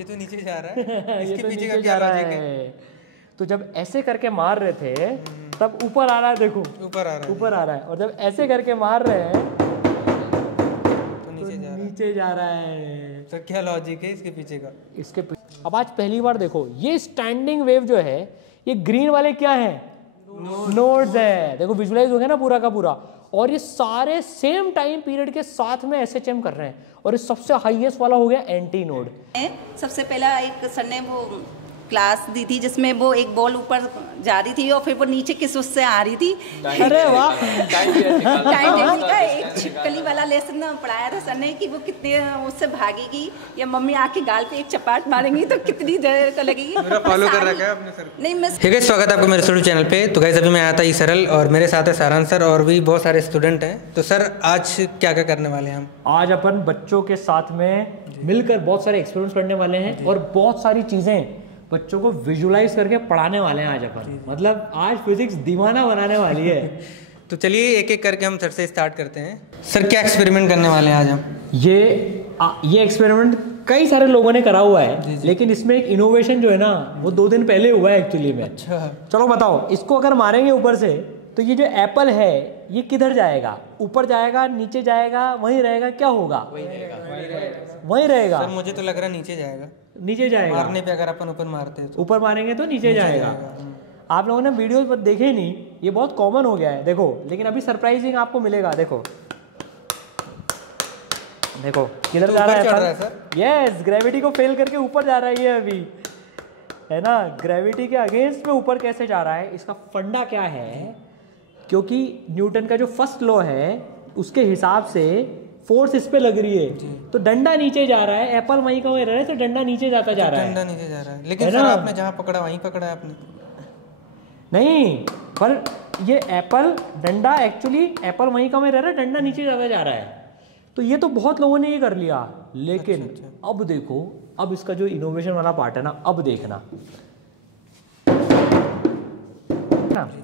ये तो नीचे जा रहा है। ये इसके तो पीछे नीचे का क्या जा रहा लॉजिक है? है। तो जब ऐसे करके मार रहे थे तब ऊपर आ रहा है, देखो ऊपर आ रहा है, ऊपर आ रहा है, और जब ऐसे करके मार रहे हैं तो तो नीचे जा रहा है। नीचे जा रहा है। तो क्या लॉजिक है इसके पीछे का? इसके अब आज पहली बार देखो ये स्टैंडिंग वेव जो है, ये ग्रीन वाले क्या है, नोड्स है। देखो विजुलाइज हो गया ना पूरा का पूरा, और ये सारे सेम टाइम पीरियड के साथ में एसएचएम कर रहे हैं, और ये सबसे हाईएस्ट वाला हो गया एंटी नोड। सबसे पहला एक सर ने वो क्लास दी थी जिसमें वो एक बॉल ऊपर जा रही थी और फिर वो नीचे किस उससे आ रही थी। अरे वाह, टाइम टेबल का एक छिपकली वाला लेसन पढ़ाया था सर ने कि वो कितने उससे भागेगी या मम्मी आके गाल पे एक चपाट मारेंगी तो कितनी देर को लगेगी। मेरा फॉलो कर रखा है आपने सर? नहीं मैं ठीक है, स्वागत है आपका मेरे यूट्यूब चैनल पे। तो गाइस अभी मैं आया था ई सरल और मेरे साथ है सारांश सर और भी बहुत सारे स्टूडेंट हैं। तो सर आज क्या क्या करने वाले हैं हम? आज अपन बच्चों के साथ में मिलकर बहुत सारे एक्सपेरिमेंट्स करने वाले हैं और बहुत सारी चीजें बच्चों को विजुलाइज करके पढ़ाने वाले हैं आज अपन। मतलब आज फिजिक्स दीवाना बनाने वाली है। तो चलिए एक एक करके हम सर से स्टार्ट करते हैं। सर क्या एक्सपेरिमेंट करने वाले हैं आज हम? ये एक्सपेरिमेंट कई सारे लोगों ने करा हुआ है, लेकिन इसमें एक इनोवेशन जो है ना वो 2 दिन पहले हुआ है एक्चुअली में। अच्छा, चलो बताओ, इसको अगर मारेंगे ऊपर से तो ये जो एप्पल है ये किधर जाएगा? ऊपर जाएगा, नीचे जाएगा, वहीं रहेगा? क्या होगा? वहीं रहेगा। सर मुझे तो लग रहा है नीचे जाएगा। नीचे जाएगा। मारने पे अगर अपन ऊपर मारते हैं तो ऊपर मारेंगे तो नीचे जाएगा। आप लोगों ने वीडियोस पर देखे ही नहीं, ये बहुत कॉमन हो गया है देखो, लेकिन अभी सरप्राइजिंग आपको मिलेगा। देखो देखो किधर तो जा रहा है ऊपर चढ़ रहा है सर? यस, ग्रेविटी को फेल करके ऊपर जा रहा है ये अभी, है ना। ग्रेविटी के अगेंस्ट में ऊपर कैसे जा रहा है, इसका फंडा क्या है? क्योंकि न्यूटन का जो फर्स्ट लॉ है उसके हिसाब से फोर्स इस पे लग रही है, तो डंडा नीचे जा रहा है। एप्पल वहीं का वहीं रह रहा है तो डंडा नीचे जाता जा रहा है। डंडा नीचे जा रहा है, लेकिन सर आपने जहाँ पकड़ा वहीं पकड़ा है आपने। नहीं, पर ये एप्पल डंडा एक्चुअली एप्पल वहीं का वहीं रह रहा है, डंडा नीचे जाता जा रहा है। तो ये तो बहुत लोगों ने ये कर लिया, लेकिन अब देखो, अब इसका जो इनोवेशन वाला पार्ट है ना, अब देखना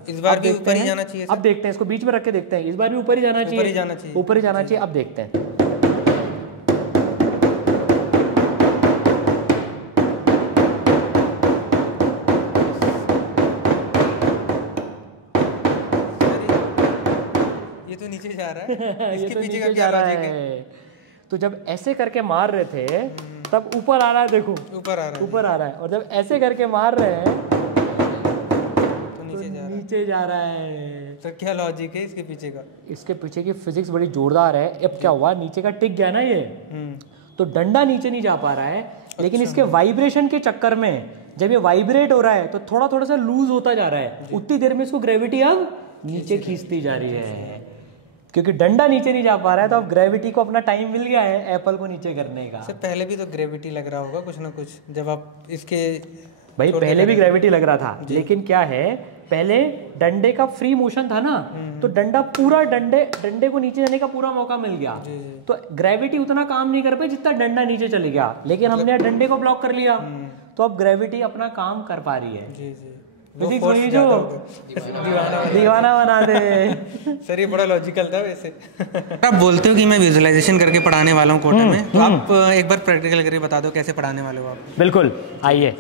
इस बार भी ऊपर ही जाना चाहिए। अब देखते हैं, इसको बीच में रख के देखते हैं। इस बार भी ऊपर ही जाना चाहिए, ऊपर ही जाना चाहिए। अब देखते हैं। ये तो नीचे जा रहा है। ये इसके तो पीछे नीचे का क्या जा रहा लॉजिक है? है। तो जब ऐसे करके मार रहे थे तब ऊपर आ रहा है, देखो ऊपर आ रहा है, ऊपर आ रहा है, और जब ऐसे करके मार रहे हैं तो नीचे जा रहा है। तो क्या लॉजिक है इसके पीछे का? इसके पीछे की फिजिक्स बड़ी जोरदार है। अब क्या हुआ, नीचे का टिक गया ना ये, तो डंडा नीचे नहीं जा पा रहा है, लेकिन इसके वाइब्रेशन के चक्कर में जब ये वाइब्रेट हो रहा है तो थोड़ा थोड़ा सा लूज होता जा रहा है। उतनी देर में इसको ग्रेविटी अब नीचे खींचती जा रही है, क्योंकि डंडा नीचे नहीं जा पा रहा है। तो अब ग्रेविटी को अपना टाइम मिल गया है एप्पल को नीचे करने का। सर पहले भी तो ग्रेविटी लग रहा होगा कुछ ना कुछ, जब आप इसके भाई पहले भी ग्रेविटी लग रहा था, लेकिन क्या है, पहले डंडे का फ्री मोशन था ना, तो डंडा पूरा डंडे को नीचे जाने का पूरा मौका मिल गया। तो ग्रेविटी उतना काम नहीं कर पाई जितना डंडा नीचे चले गया, लेकिन हमने डंडे को ब्लॉक कर लिया, तो अब ग्रेविटी अपना काम कर पा रही है। फिजिक्स वही जो दीवाना बना दे। सर ये बड़ा लॉजिकल था वैसे। आप बोलते हो कि मैं विजुअलाइजेशन करके पढ़ाने वाला हूँ क्वार्टर में, तो आप एक बार प्रैक्टिकल करके बता दो कैसे पढ़ाने वाले हो आप? बिल्कुल, आइए।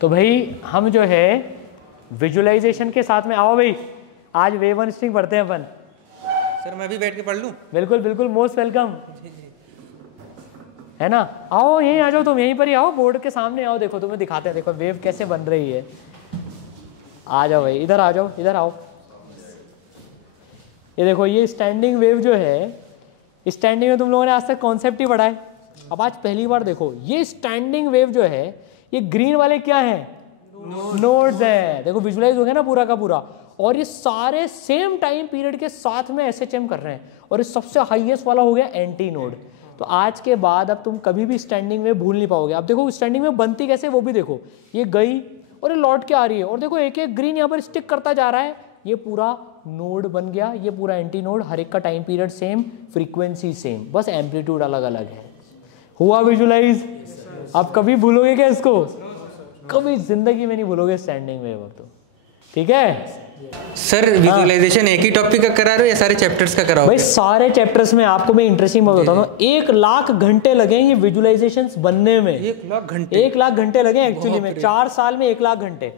तो भाई हम जो है विजुअलाइजेशन के साथ में, आओ भाई आज वेव वन स्ट्रिंग पढ़ते हैं अपन। सर मैं भी बैठ के पढ़ लूँ? बिल्कुल बिल्कुल, मोस्ट वेलकम, है ना। आओ यहीं आ जाओ, तुम यहीं पर ही आओ, बोर्ड के सामने आओ, देखो तुम्हें दिखाते हैं, देखो वेव कैसे बन रही है। आ जाओ भाई, इधर आ जाओ, इधर आओ। ये देखो, ये स्टैंडिंग वेव जो है, स्टैंडिंग में तुम लोगों ने आज तक कॉन्सेप्ट ही पढ़ा है, अब आज पहली बार देखो ये स्टैंडिंग वेव जो है, ये ग्रीन वाले क्या है, नोड्स हैं। देखो विजुलाइज हो गया ना पूरा का पूरा, और ये सारे सेम टाइम पीरियड के साथ में एसएचएम कर रहे हैं, और ये सबसे हाईएस्ट वाला हो गया एंटी नोड। तो आज के बाद अब तुम कभी भी स्टैंडिंग वेव भूल नहीं पाओगे। अब देखो स्टैंडिंग वेव बनती कैसे वो भी देखो, ये गई और ये लौट के आ रही है, और देखो एक एक ग्रीन यहाँ पर स्टिक करता जा रहा है, ये पूरा नोड बन गया, ये पूरा एंटी नोड, हर एक का time period same, frequency same, बस एम्पलीट्यूड अलग अलग है। हुआ विजुलाइज? आप कभी भूलोगे क्या इसको? कभी जिंदगी में नहीं भूलोगे स्टैंडिंग वेव। अब तो ठीक है, सर विजुअलाइजेशन एक ही टॉपिक का करा रहे हो या सारे चैप्टर्स का कराओगे? भाई सारे चैप्टर्स में आपको मैं इंटरेस्टिंग बात बताता हूँ, 1 लाख घंटे लगे ये विजुअलाइजेशंस बनने में। 1 लाख घंटे? 1 लाख घंटे लगे एक्चुअली में, 4 साल में 1 लाख घंटे।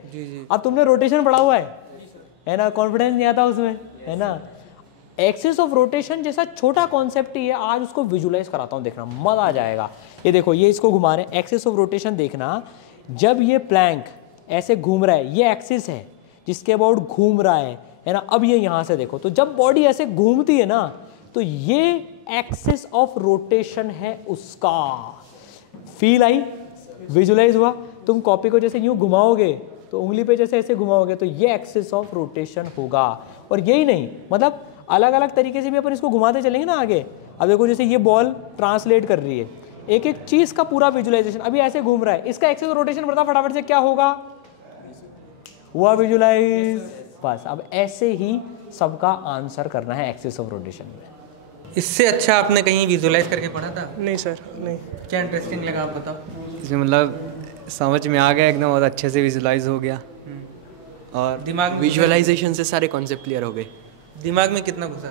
अब तुमने रोटेशन पढ़ा हुआ है ना, कॉन्फिडेंस नहीं आता उसमें, है ना। एक्सिस ऑफ रोटेशन जैसा छोटा कॉन्सेप्ट ही है, आज उसको विजुअलाइज कराता हूँ, देखना मजा आ जाएगा। ये देखो, ये इसको घुमा रहे हैं, एक्सिस ऑफ रोटेशन देखना। जब ये प्लैंक ऐसे घूम रहा है, ये एक्सिस है जिसके अबाउट घूम रहा है ना। अब ये यहाँ से देखो, तो जब बॉडी ऐसे घूमती है ना, तो ये एक्सिस ऑफ रोटेशन है उसका। Feel I? विजुअलाइज हुआ? तुम कॉपी को जैसे यूं घुमाओगे तो उंगली पे जैसे ऐसे घुमाओगे तो ये एक्सिस ऑफ रोटेशन होगा। और यही नहीं, मतलब अलग अलग तरीके से भी अपन इसको घुमाते चलेंगे ना आगे। अब देखो, जैसे ये बॉल ट्रांसलेट कर रही है, एक एक चीज का पूरा विजुअलाइजेशन। अभी ऐसे घूम रहा है, इसका एक्सिस ऑफ रोटेशन बता फटाफट से, क्या होगा? हुआ विजुअलाइज। बस अब ऐसे ही सबका आंसर करना है एक्सिस ऑफ रोटेशन में। इससे अच्छा आपने कहीं विजुअलाइज करके पढ़ा था? नहीं सर, नहीं। क्या इंटरेस्टिंग लगा आप बताओ। इसमें मतलब समझ में आ गया एकदम, बहुत अच्छे से विजुअलाइज हो गया और दिमाग में विजुअलाइजेशन से सारे कॉन्सेप्ट क्लियर हो गए। दिमाग में कितना घुसा?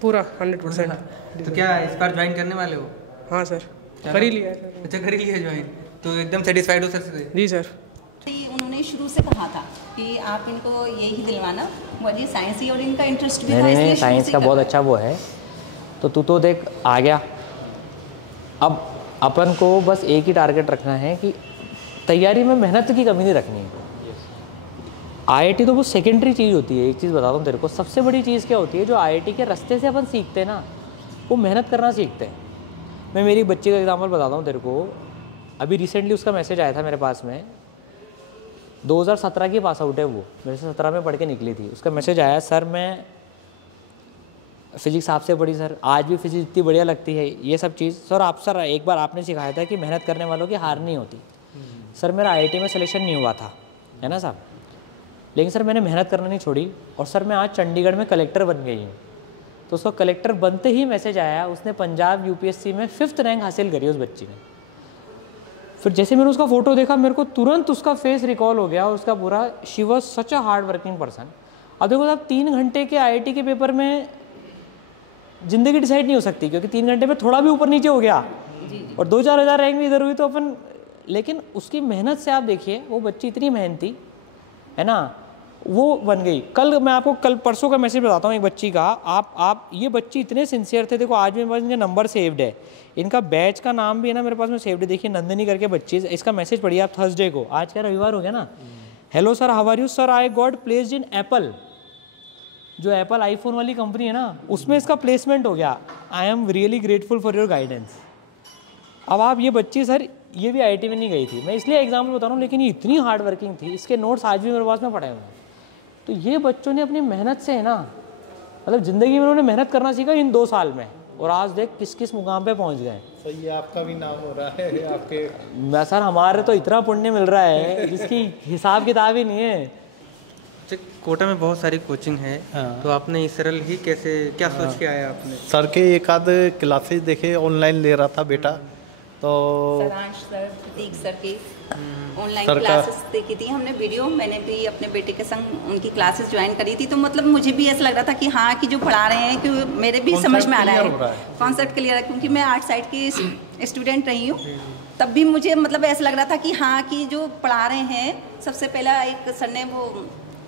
पूरा 100%। तो क्या इस बार ज्वाइन करने वाले हो? हाँ सर, कर ही लिया है सर। अच्छा, कर ही लिया ज्वाइन, तो एकदम सेटिस्फाइड हो सर से? जी सर। उन्होंने शुरू से कहा था कि आप इनको यही दिलवाना, मुझे साइंस ही और इनका इंटरेस्ट भी था। नहीं, साइंस का बहुत अच्छा वो है। तो तू तो देख आ गया। अब अपन को बस एक ही टारगेट रखना है कि तैयारी में मेहनत की कमी नहीं रखनी है। आईआईटी तो वो सेकेंडरी चीज़ होती है। एक चीज़ बताता हूँ तेरे को, सबसे बड़ी चीज़ क्या होती है जो आईआईटी के रास्ते से अपन सीखते हैं ना, वो मेहनत करना सीखते हैं। मैं मेरी बच्ची का एग्जाम्पल बताता हूँ तेरे को। अभी रिसेंटली उसका मैसेज आया था मेरे पास में, 2017 की पास आउट है वो, मेरे से 17 में पढ़ के निकली थी। उसका मैसेज आया, सर मैं फिजिक्स आपसे पढ़ी सर, आज भी फिजिक्स इतनी बढ़िया लगती है, ये सब चीज़। सर एक बार आपने सिखाया था कि मेहनत करने वालों की हार नहीं होती। सर मेरा आईआईटी में सिलेक्शन नहीं हुआ था, है ना साहब, लेकिन सर मैंने मेहनत करना नहीं छोड़ी और सर मैं आज चंडीगढ़ में कलेक्टर बन गई हूँ। तो उसका कलेक्टर बनते ही मैसेज आया, उसने पंजाब यूपीएससी में 5th रैंक हासिल करी उस बच्ची ने। फिर जैसे मैंने उसका फ़ोटो देखा, मेरे को तुरंत उसका फेस रिकॉल हो गया और उसका पूरा, she was such a hard working person. अब देखो साहब, 3 घंटे के आईआईटी के पेपर में ज़िंदगी डिसाइड नहीं हो सकती, क्योंकि 3 घंटे में थोड़ा भी ऊपर नीचे हो गया और 2-4 हज़ार रैंक भी इधर हुई तो अपन, लेकिन उसकी मेहनत से आप देखिए, वो बच्ची इतनी मेहनती है ना, वो बन गई। कल मैं आपको कल परसों का मैसेज बताता हूँ एक बच्ची का। आप ये बच्ची इतने सिंसियर थे, देखो आज मेरे पास इनका नंबर सेव्ड है, इनका बैच का नाम भी है ना मेरे पास में सेव्ड है। देखिए नंदिनी करके बच्ची, इसका मैसेज पढ़िए आप थर्सडे को, आज क्या रविवार हो गया ना। Hello sir, how are you sir, I got placed in Apple, जो एप्पल आईफोन वाली कंपनी है ना, उसमें इसका प्लेसमेंट हो गया। I am really grateful for your guidance. अब आप ये बच्ची, सर ये भी आईआईटी में नहीं गई थी, मैं इसलिए एग्जाम्पल बता रहा हूँ, लेकिन ये इतनी हार्ड वर्किंग थी, इसके नोट्स आज भी मेरे पास में पड़े हुए हैं। तो ये बच्चों ने अपनी मेहनत से है ना, मतलब ज़िंदगी में उन्होंने मेहनत करना सीखा इन 2 साल में, और आज देख किस किस मुकाम पे पहुंच गए। सही है, आपका भी नाम हो रहा है आपके। मैं सर, हमारे तो इतना पुण्य मिल रहा है जिसकी हिसाब किताब ही नहीं है। कोटा में बहुत सारी कोचिंग है, तो आपने इसरल ही कैसे, क्या सोच के आया आपने? सर के एक आध क्लासेस देखे, ऑनलाइन ले रहा था बेटा, तो सरांश सर, प्रतीक सर की ऑनलाइन क्लासेस देखी थी हमने वीडियो। मैंने भी अपने बेटे के संग उनकी क्लासेस ज्वाइन करी थी, तो मतलब मुझे भी ऐसा लग रहा था कि हाँ, कि जो पढ़ा रहे हैं कि मेरे भी समझ में आ रहा है, कॉन्सेप्ट क्लियर है, क्योंकि मैं आर्ट साइड की स्टूडेंट रही हूँ। तब भी मुझे मतलब ऐसा लग रहा था कि हाँ, कि जो पढ़ा रहे हैं। सबसे पहला एक सर ने वो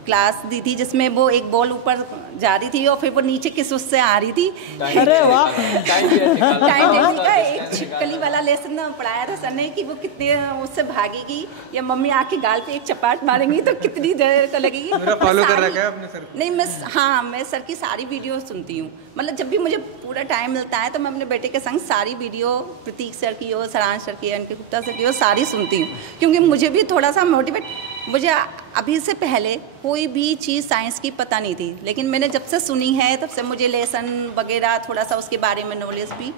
क्लास दी थी जिसमें वो एक बॉल ऊपर जा रही थी और फिर वो नीचे किस उससे आ रही थी। अरे वाह, टाइम टेबल का एक छिपकली वाला लेसन पढ़ाया था सर ने कि वो कितने उससे भागेगी या मम्मी आके गाल पे एक चपाट मारेंगी तो कितनी देर को लगेगी। मेरा फॉलो कर रखा है आपने सर? नहीं, मैं सर की सारी वीडियो सुनती हूँ। मतलब जब भी मुझे पूरा टाइम मिलता है तो मैं अपने बेटे के संग सारी वीडियो, प्रतीक सर की हो, सरांश सर की, अनके गुप्ता सर की हो, सारी सुनती हूँ, क्योंकि मुझे भी थोड़ा सा मोटिवेट, मुझे अभी से पहले कोई भी चीज़ साइंस की पता नहीं थी, लेकिन मैंने जब से सुनी है तब से मुझे लेसन वगैरह थोड़ा सा उसके बारे में नॉलेज भी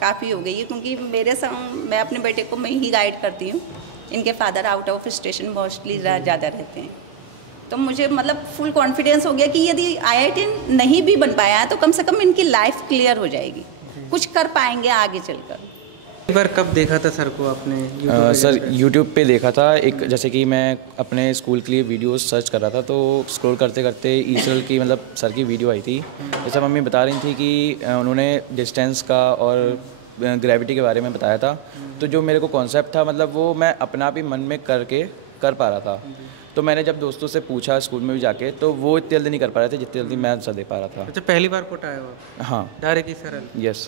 काफ़ी हो गई है, क्योंकि मैं अपने बेटे को मैं ही गाइड करती हूँ। इनके father out of station mostly ज़्यादा रहते हैं, तो मुझे मतलब फुल कॉन्फिडेंस हो गया कि यदि आईआईटी नहीं भी बन पाया है तो कम से कम इनकी लाइफ क्लियर हो जाएगी, कुछ कर पाएंगे आगे चलकर। एक बार कब देखा था सर को आपने YouTube सर यूट्यूब पे देखा था एक, जैसे कि मैं अपने स्कूल के लिए वीडियोस सर्च कर रहा था तो स्क्रॉल करते करते ईसरल की मतलब सर की वीडियो आई थी। जैसा मम्मी बता रही थी कि उन्होंने डिस्टेंस का और ग्रेविटी के बारे में बताया था, तो जो मेरे को कॉन्सेप्ट था मतलब वो मैं अपना भी मन में करके कर पा रहा था। तो मैंने जब दोस्तों से पूछा स्कूल में भी जाके तो वो इतनी जल्दी नहीं कर पा रहे थे जितनी जल्दी मैं आंसर दे पा रहा था। अच्छा, पहली बार पुट आया हो? हाँ, डायरेक्ट ही सरल? यस।